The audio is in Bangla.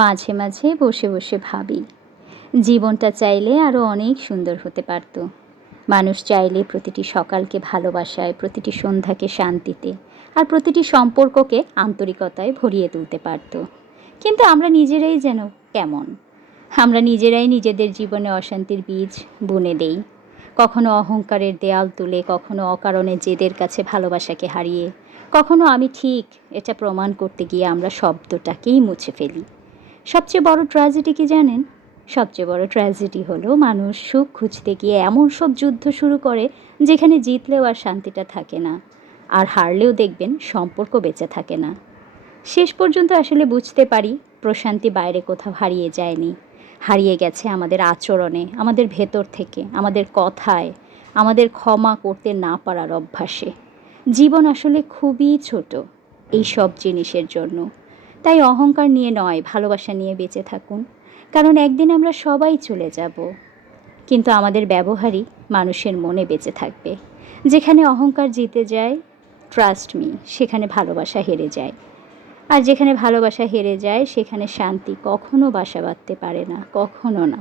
মাঝে মাঝে বসে বসে ভাবি, জীবনটা চাইলে আরও অনেক সুন্দর হতে পারত। মানুষ চাইলে প্রতিটি সকালকে ভালোবাসায়, প্রতিটি সন্ধ্যাকে শান্তিতে, আর প্রতিটি সম্পর্ককে আন্তরিকতায় ভরিয়ে তুলতে পারত। কিন্তু আমরা নিজেরাই যেন কেমন, আমরা নিজেরাই নিজেদের জীবনে অশান্তির বীজ বুনে দেই। কখনো অহংকারের দেয়াল তুলে, কখনো অকারণে জেদের কাছে ভালোবাসাকে হারিয়ে, কখনো আমি ঠিক এটা প্রমাণ করতে গিয়ে আমরা শব্দটাকেই মুছে ফেলি। সবচেয়ে বড় ট্র্যাজেডি কি জানেন? সবচেয়ে বড় ট্র্যাজেডি হলো মানুষ সুখ খুঁজতে গিয়ে এমন সব যুদ্ধ শুরু করে যেখানে জিতলেও আর শান্তিটা থাকে না, আর হারলেও দেখবেন সম্পর্ক বেঁচে থাকে না। শেষ পর্যন্ত আসলে বুঝতে পারি, প্রশান্তি বাইরে কোথাও হারিয়ে যায়নি, হারিয়ে গেছে আমাদের আচরণে, আমাদের ভেতর থেকে, আমাদের কথায়, আমাদের ক্ষমা করতে না পারার অভ্যাসে। জীবন আসলে খুবই ছোট এই সব জিনিসের জন্য। তাই অহংকার নিয়ে নয়, ভালোবাসা নিয়ে বেঁচে থাকুন। কারণ একদিন আমরা সবাই চলে যাব, কিন্তু আমাদের ব্যবহারই মানুষের মনে বেঁচে থাকবে। যেখানে অহংকার জিতে যায়, ট্রাস্ট মি, সেখানে ভালোবাসা হেরে যায়। আর যেখানে ভালোবাসা হেরে যায়, সেখানে শান্তি কখনো বাসা বাঁধতে পারে না, কখনো না।